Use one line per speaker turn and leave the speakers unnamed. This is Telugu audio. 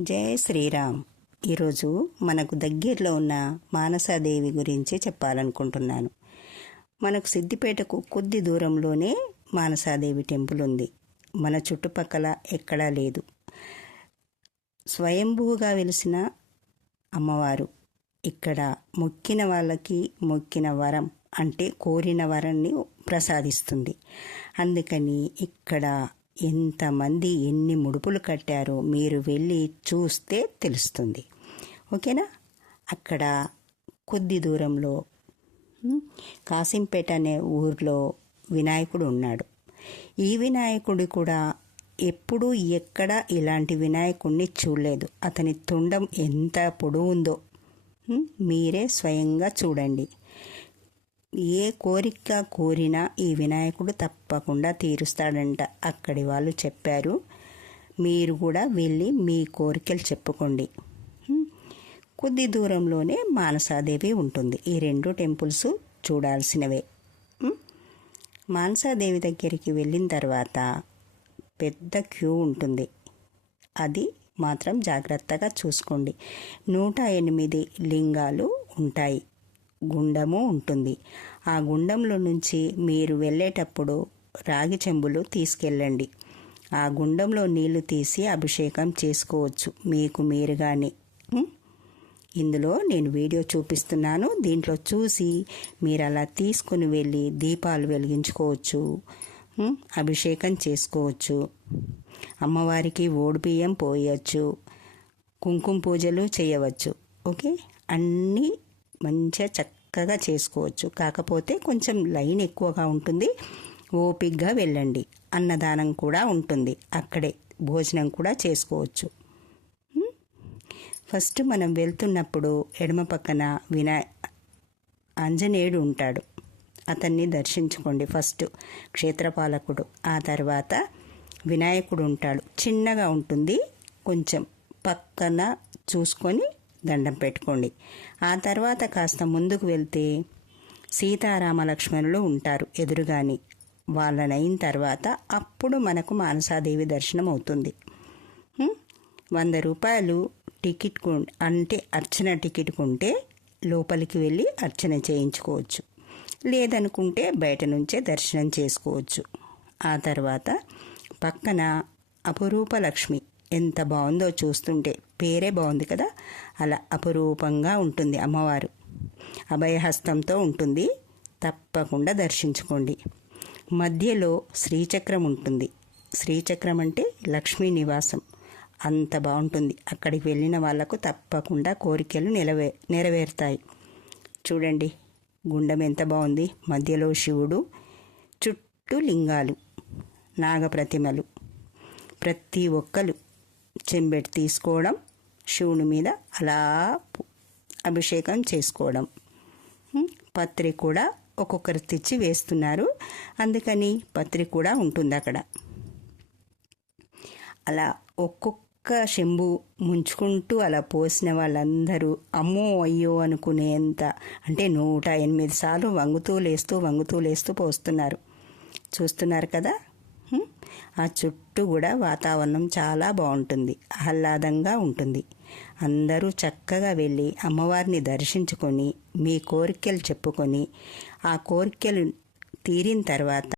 జయ శ్రీరామ్. ఈరోజు మనకు దగ్గరలో ఉన్న మానసాదేవి గురించి చెప్పాలనుకుంటున్నాను. మనకు సిద్దిపేటకు కొద్ది దూరంలోనే మానసాదేవి టెంపుల్ ఉంది. మన చుట్టుపక్కల ఎక్కడా లేదు. స్వయంభూగా వెలిసిన అమ్మవారు. ఇక్కడ మొక్కిన వాళ్ళకి మొక్కిన వరం అంటే కోరిన వరాన్ని ప్రసాదిస్తుంది. అందుకని ఇక్కడ ఎంతమంది ఎన్ని ముడుపులు కట్టారో మీరు వెళ్ళి చూస్తే తెలుస్తుంది. ఓకేనా? అక్కడ కొద్ది దూరంలో కాసింపేట అనే ఊర్లో వినాయకుడు ఉన్నాడు. ఈ వినాయకుడు కూడా ఎప్పుడూ ఎక్కడ ఇలాంటి వినాయకుడిని చూడలేదు. అతని తుండం ఎంత పొడువుందో మీరే స్వయంగా చూడండి. ఏ కోరిక కోరినా ఈ వినాయకుడు తప్పకుండా తీరుస్తాడంట. అక్కడి వాళ్ళు చెప్పారు మీరు కూడా వెళ్ళి మీ కోరికలు చెప్పుకోండి. కొద్ది దూరంలోనే మానసాదేవి ఉంటుంది. ఈ రెండు టెంపుల్స్ చూడాల్సినవే. మానసాదేవి దగ్గరికి వెళ్ళిన తర్వాత పెద్ద క్యూ ఉంటుంది. అది మాత్రం జాగ్రత్తగా చూసుకోండి. నూట ఎనిమిది లింగాలు ఉంటాయి. గుండము ఉంటుంది. ఆ గుండంలో నుంచి మీరు వెళ్ళేటప్పుడు రాగి చెంబులు తీసుకెళ్ళండి. ఆ గుండంలో నీళ్ళు తీసి అభిషేకం చేసుకోవచ్చు. మీకు మీరుగానే ఇందులో నేను వీడియో చూపిస్తున్నాను. దీంట్లో చూసి మీరు అలా తీసుకుని వెళ్ళి దీపాలు వెలిగించుకోవచ్చు. అభిషేకం చేసుకోవచ్చు. అమ్మవారికి ఓడిపియ్యం పోయచ్చు. కుంకుమ పూజలు చేయవచ్చు. ఓకే? అన్నీ మంచిగా చక్కగా చేసుకోవచ్చు. కాకపోతే కొంచెం లైన్ ఎక్కువగా ఉంటుంది. ఓపిగ్గా వెళ్ళండి. అన్నదానం కూడా ఉంటుంది. అక్కడే భోజనం కూడా చేసుకోవచ్చు. ఫస్ట్ మనం వెళ్తున్నప్పుడు ఎడమ పక్కన వినా ఆంజనేయుడు ఉంటాడు. అతన్ని దర్శించుకోండి ఫస్ట్. క్షేత్రపాలకుడు. ఆ తర్వాత వినాయకుడు ఉంటాడు. చిన్నగా ఉంటుంది. కొంచెం పక్కన చూసుకొని దండం పెట్టుకోండి. ఆ తర్వాత కాస్త ముందుకు వెళ్తే సీతారామ లక్ష్మణులు ఉంటారు ఎదురుగాని. వాళ్ళనైన తర్వాత అప్పుడు మనకు మానసాదేవి దర్శనం అవుతుంది వంద రూపాయలు టికెట్ అంటే అర్చన టికెట్ కొంటే లోపలికి వెళ్ళి అర్చన చేయించుకోవచ్చు. లేదనుకుంటే బయట నుంచే దర్శనం చేసుకోవచ్చు. ఆ తర్వాత పక్కన అపురూప లక్ష్మి ఎంత బాగుందో చూస్తుంటే పేరే బాగుంది కదా. అలా అపురూపంగా ఉంటుంది అమ్మవారు. అభయహస్తంతో ఉంటుంది. తప్పకుండా దర్శించుకోండి. మధ్యలో శ్రీచక్రం ఉంటుంది. శ్రీచక్రం అంటే లక్ష్మీ నివాసం. అంత బాగుంటుంది. అక్కడికి వెళ్ళిన వాళ్ళకు తప్పకుండా కోరికలు నెరవే నెరవేరుతాయి. చూడండి గుండం ఎంత బాగుంది. మధ్యలో శివుడు చుట్టూ లింగాలు నాగప్రతిమలు. ప్రతి ఒక్కరు చెంబెట్టు తీసుకోవడం శివుని మీద అలా అభిషేకం చేసుకోవడం. పత్రి కూడా ఒక్కొక్కరు తెచ్చి వేస్తున్నారు. అందుకని పత్రి కూడా ఉంటుంది అక్కడ. అలా ఒక్కొక్క శంభు ముంచుకుంటూ అలా పోసిన వాళ్ళందరూ అమ్మో అయ్యో అనుకునేంత అంటే నూట ఎనిమిది సార్లు వంగుతూ లేస్తూ వంగుతూ లేస్తూ పోస్తున్నారు. చూస్తున్నారు కదా? ఆ చుట్టూ కూడా వాతావరణం చాలా బాగుంటుంది. ఆహ్లాదంగా ఉంటుంది. అందరూ చక్కగా వెళ్ళి అమ్మవారిని దర్శించుకొని మీ కోరికలు చెప్పుకొని ఆ కోరికలు తీరిన తర్వాత